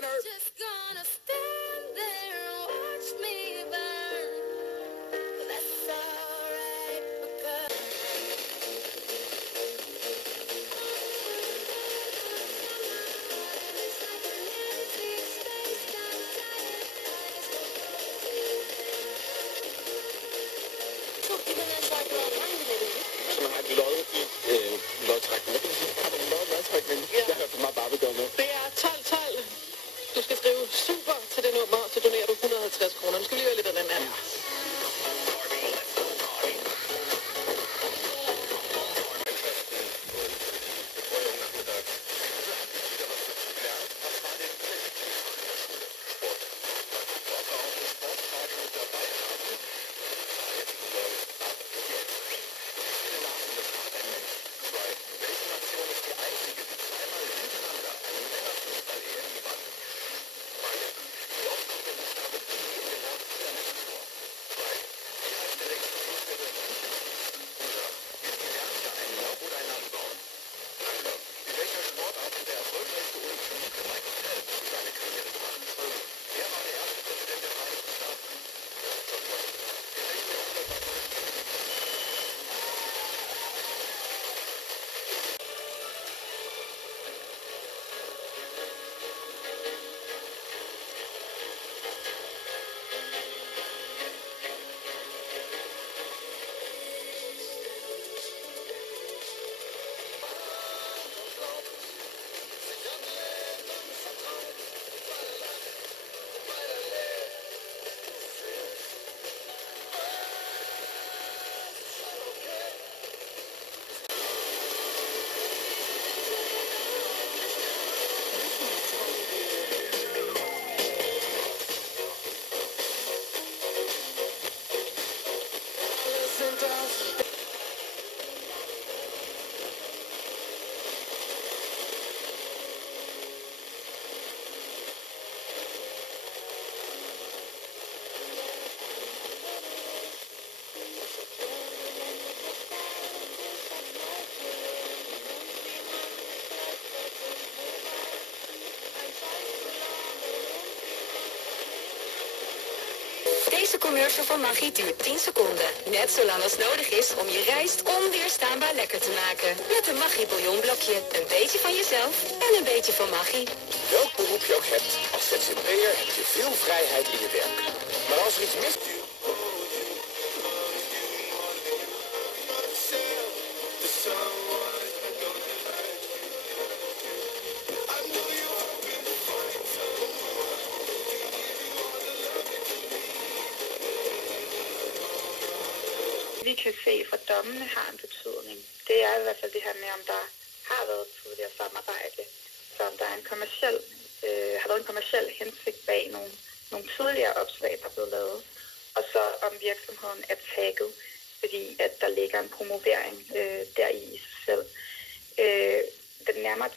dinner. Just gonna stand there and watch me burn. That's alright because Så man har et lod i lodtrækning. Hvad kan man sige? Har du en lodtrækning? Ja. Jeg hørte meget barbecue med. Det er 12-12. Du skal skrive super til det nummer, så donerer du 150 kroner. Nu skal vi lige høre lidt af den her. Deze commercial van Maggi duurt 10 seconden. Net zo lang als nodig is om je rijst onweerstaanbaar lekker te maken. Met een Maggi bouillonblokje. Een beetje van jezelf en een beetje van Maggi. Welk beroep je ook hebt, als ZZP'er heb je veel vrijheid in je werk. Maar als er iets mis... Vi kan se, for dommene har en betydning. Det er i hvert fald det her med, om der har været tidligere samarbejde. Så om der er har været en kommerciel hensigt bag nogle tidligere opslag, der er blevet lavet. Og så om virksomheden er tagget, fordi at der ligger en promovering deri i sig selv. Den nærmere